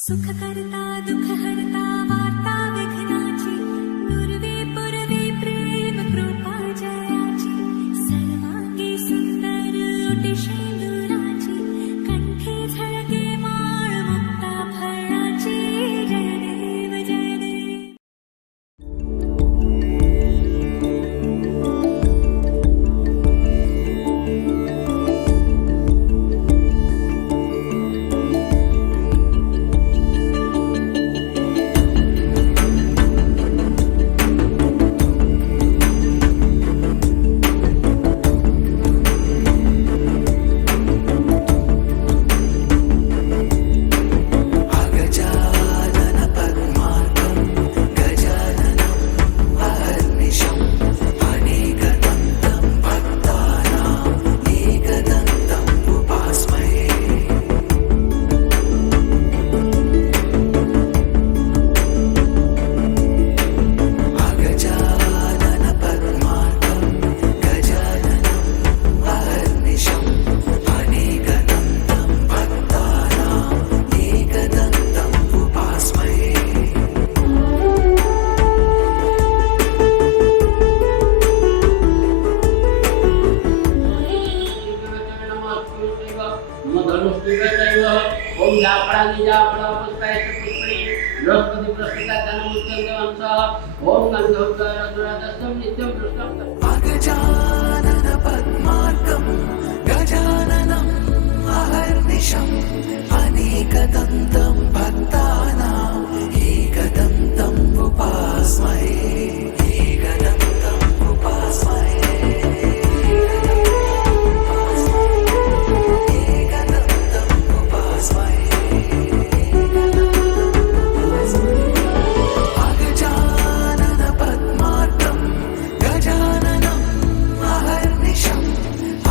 सुखकर्ता दुःखहर्ता वार्ता विघ्नाची नुरवी पुरवी प्रेम कृपा जयाची सर्वांगी सुंदर ओटी शेंदुराची कंठी झळके माळ मुक्ता फळाची जय देव जय देव. ओम जाफरानी जाफरा पुष्पाय पुष्पणी बृहस्पति प्रस्फुटतनुमुच्चन्दवंसः ओम गन्धोत्तरदुरादस्तं नित्यं दृष्टं अगजानन पद्मार्कं गजाननम् अहर्निशम् अनेकदन्तं भक्तानाम् एकदन्तम् उपास्महे एकदन्तम् उपास्महे. गजानन पद्मार्कं गजाननम् अहर्निशम्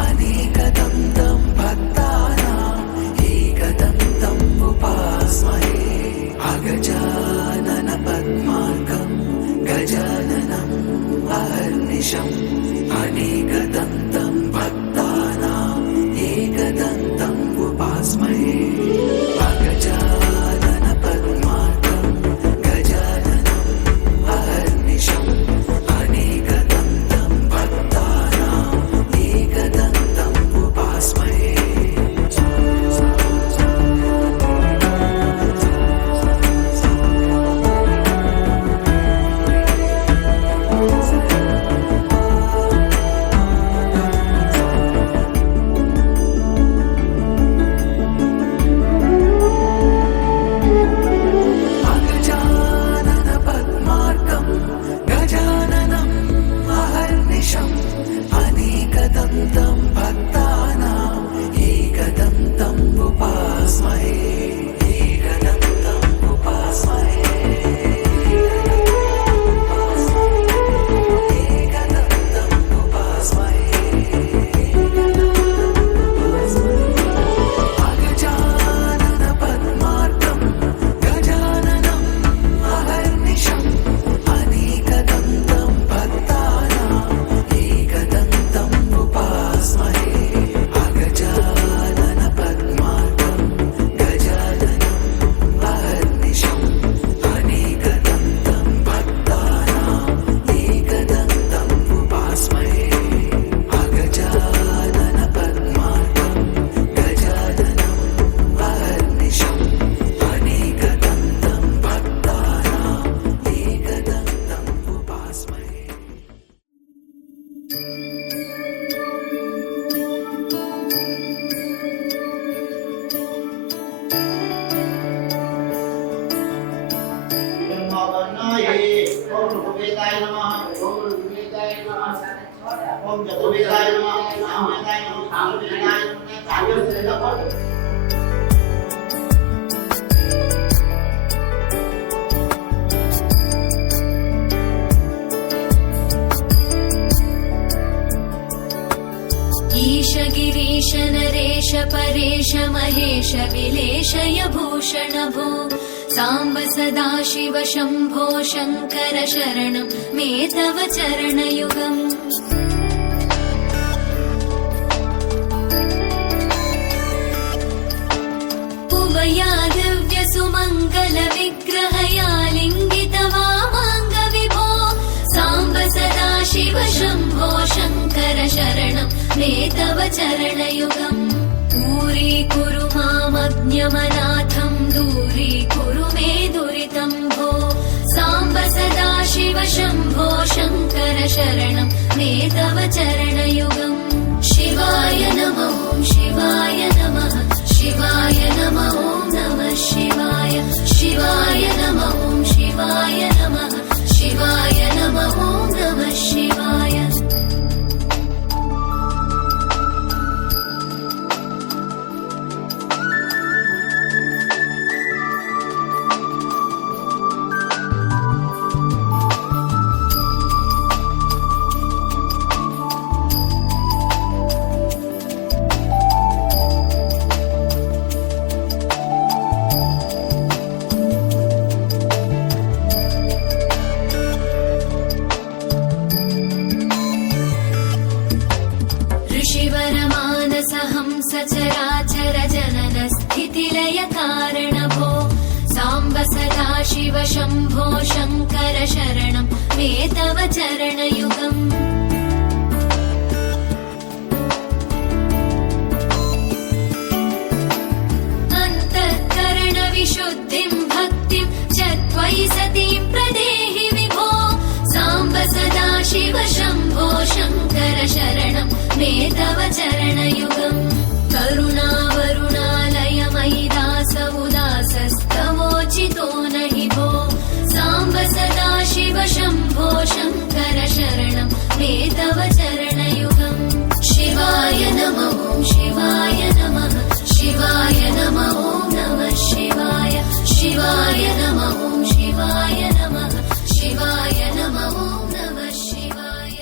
अनेकदन्तं भक्तानाम् एकदन्तम् उपास्महे. गजानन पद्मार्कं गजाननम् अहर्निशम् अनेकदन्तं भक्तानाम् एकदन्तम् उपास्महे. अनेकदन्तं भक्तानाम् एकदन्तम् उपास्महे एकदन्तम् उपास्महे एकदन्तम् उपास्महे. गजानन पद्मार्कं गजाननम् अहर्निशम् अनेकदन्तं भक्तानाम् एकदन्तम् उपास्महे. गजानन पद्मार्कं गजाननम् अहर्निशम् अनेकदन्तं भक्तानाम् एकदन्तम् उपास्महे. गजानन पद्मार्कं गजाननम् अहर्निशम् अनेकदन्तं भक्तानाम् एकदन्तम् उपास्महे. ओम ऋग्वेदाय नमः ओम ऋग्वेदाय नमः ओम यजुर्वेदाय नमः सामवेदाय नमः सामवेदाय नमः चार्यों नमः. ईश गिरीश नरेश परेश महेश विलेशय भूषण भो सांब सदाशिव शंभो शंकर शरणं मे तव चरणयुगम्. उमया दिव्य सुमङ्गल चरणयुगम् दूरीकुरु मामज्ञमनाथं दूरीकुरु मे दुरितं भो साम्ब सदा शिव शम्भो शङ्कर शरणं मे तव चरणयुगम् शिवाय नमः शिवाय नमः शिवाय नमः नमः शिवाय शिवाय नमः शिवाय नमः शिवाय नमः नमः शिवाय ऋषिवरमानसहंस चराचर जनन स्थितिलय कारणभो साम्ब सदा शिव शम्भो शङ्कर शरणं मे तव चरणयुगम् अन्तःकरणविशुद्धिं भक्तिं च त्वयि सतीं प्रदेहि विभो साम्ब सदा शिव शम्भो शङ्कर शरणं मे तव चरणयुगम् करुणावरुणालयमयि दास उदासस्तवोचितो नहि भो साम्ब सदा शिव शम्भो शङ्कर शरणं मे तव चरणयुगम् शिवाय नमः शिवाय नमः शिवाय नमः नमः शिवाय शिवाय नमः शिवाय नमः शिवाय नमः नमः शिवाय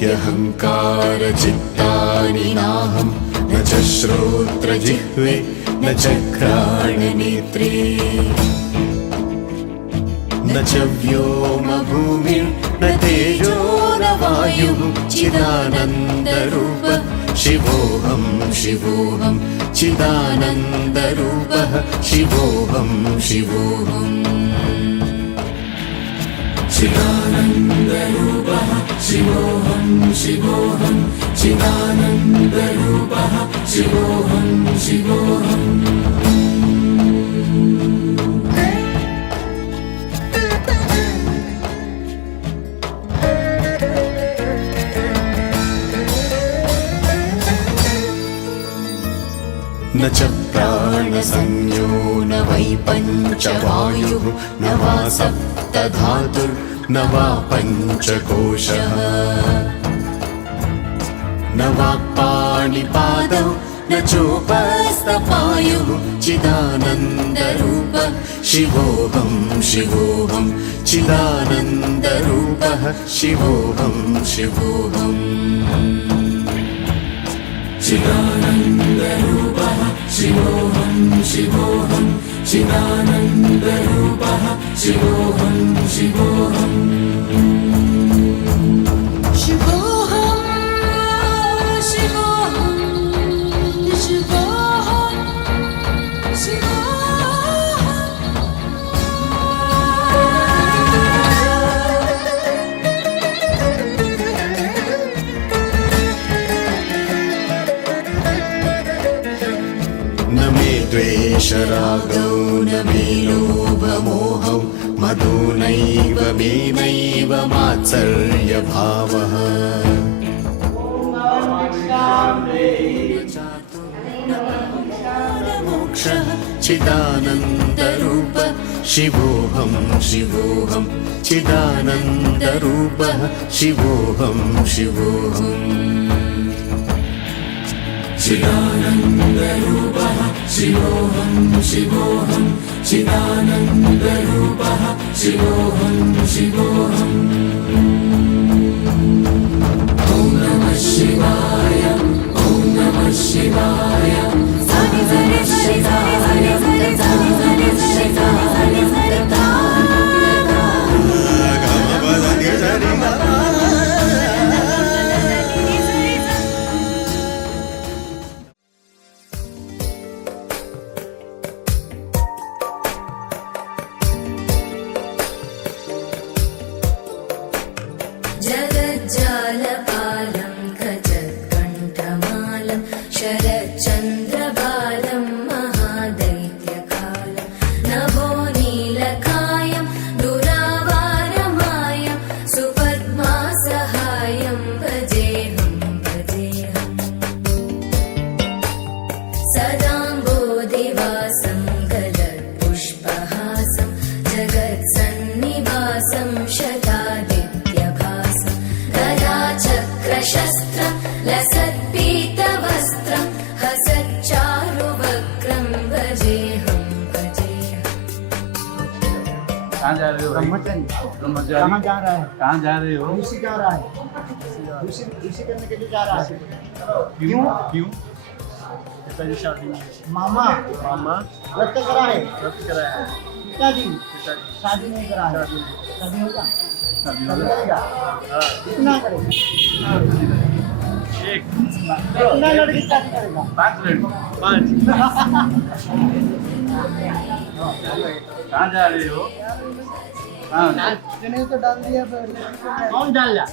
नास्त्यहङ्कारचित्तानि नाहं न च श्रोत्रजिह्वे न च घ्राणनेत्रे न च व्योमभूमिर्न तेजो न वायुः चिदानन्दरूप शिवोऽहं शिवोऽहं चिदानन्दरूपः शिवोऽहं शिवोऽहम् चिदानन्दरूपः शिवोऽहं शिवोऽहं चिदानन्दरूपः शिवोऽहं शिवोऽहम् न च प्राणसंज्ञो न वै पञ्चवायुः न वा सप्तधातुर्न वा पञ्चकोशः न वा पाणिपादौ न चोपस्थपायुः चिदानन्दरूप शिवोऽहं शिवोऽहं चिदानन्दरूपः शिवोऽहं शिवोऽहम् चिदानन्दरूपः शिवोऽहं शिवोऽहं चिदानन्दरूपः शिवोऽहं शिवोऽहम् शिवोऽहं शिवोऽहं शिवोऽहं न मे द्वेषरागौ न मे लोभमोहौ मदो नैव मे नैव मात्सर्यभावः मोक्षः चिदानन्दरूप शिवोऽहं शिवोऽहं चिदानन्दरूपः शिवोऽहं शिवोऽहम् चिदानन्दरूपः शिवोऽहं शिवोऽहं चिदानन्दरूपः शिवोऽहं शिवोऽहम् ॐ नमः शिवाय ॐ नमः शिवाय सरि सरि सरि सरि सरि सरि सरि सरि सरि सरि सरि जगज्जालपालं खचत्कण्ठमालं शरच्चन्द्रबालं महादैत्यकालं नभो नीलकायं दुरावारमायं सुपद्मासहायं भजेऽहं भजेऽहम् सदाम्बोधिवासं गलत्पुष्पहासं जगत्सन्निवासं शतादित्यभासं गदाचक्रशस्त्रं लसत्पीतवस्त्रं हसच्चारुवक्त्रं भजेऽहं भजेऽहम् कहाँ जा रहे हो? ब्रह्मचारी ब्रह्मचारी कहाँ जा रहा है? कहाँ जा रहे हो? ऋषि जा रहा है ऋषि करने के लिए जा रहा है क्यों क्यों? पिताजी शादी में मामा मामा व्रत करा है व्रत कराया है पिताजी पिताजी शादी नहीं करा है शादी शादी होगा शादी शादी में करेगा हाँ कितना करेगा एक कितना लड़की शादी करेगा 5 मिनट 5 कहाँ जा रहे हो? हाँ जनेऊ तो डाल दिया कौन डाला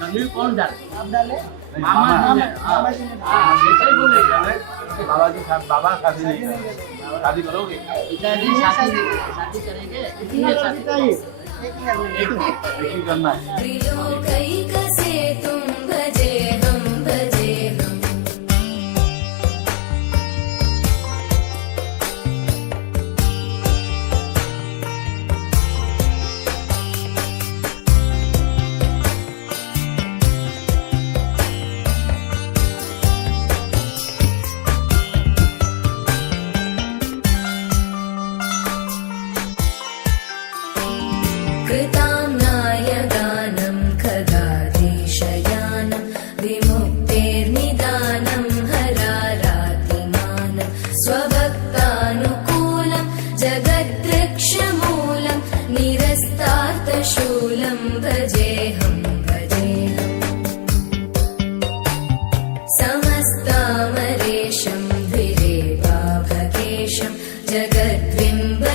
जमीन कौन डाल आप डाले मामा मामा जी ने ऐसे ही बोले बाबा जी बाबा शादी नहीं करेंगे। शादी करोगे? पिताजी शादी करेंगे कितना लड़की चाहिए एक ही करना है। एक ही करना है। त्रिलोकैकसेतुं भजेऽहं भजेऽहम् कृतां नायगानं खगाधीशयानं जगद्विम्बलेशं